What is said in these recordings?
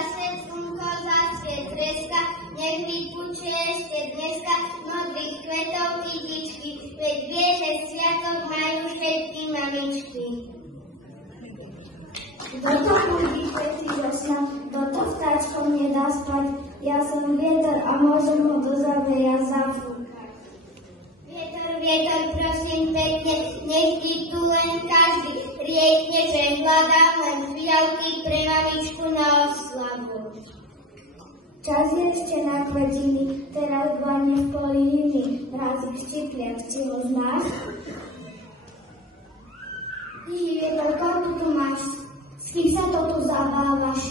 zase slnko, zase treska, nech vypučuje ešte dneska modrých kvetov kytičky, veď vie, že sviatok majú všetky mamičky. Kto to budí všetci zo sna, kto to vtáčkom nedá spať, ja som vietor a môžem ho do záveja zafúkať. Vietor, vietor, prosím pekne, nech ti tu len každý riekne, že hľadám len fialky pre mamičku na oslavu. Čas je ešte na kvetiny, teraz dlane v poli nimi, mrazik štiplia, či ho znáš? Ty, vietor, koľko tu máš? S kým sa to tu zabávaš?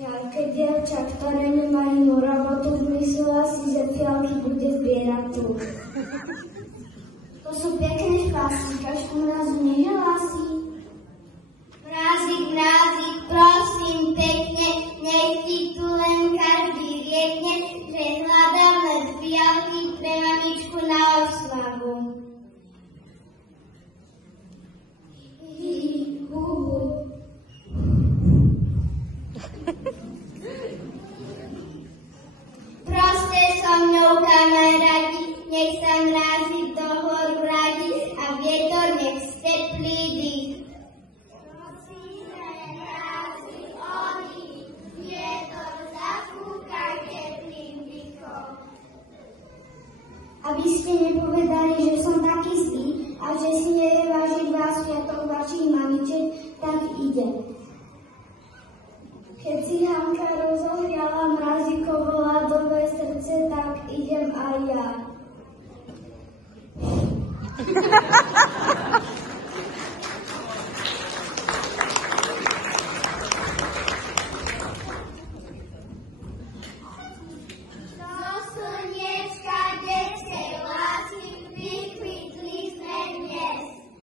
Nejaké dievča, ktoré nemá inú robotu, myslela si, že fialky bude zbierať tu. To sú pekné kvásy, každú mrazu nehlásí. Mrázik, mrázik, prosím pekne, nech ti tu len každý riekne, že hľadám len fialky pre mamičku na oslavu. Proste so mnou kamaráti, nech sa mrázik do horu radí a vietor nech steplí dých. Prosíme mrázik oni, vietor zafúkaj teplým dýchom. Aby ste nepovedali, že som taký zlý a že si nevie vážiť vás sviatok vašich mamičiek, tak ide. Keď si Hanka rozohriala mrazíkovo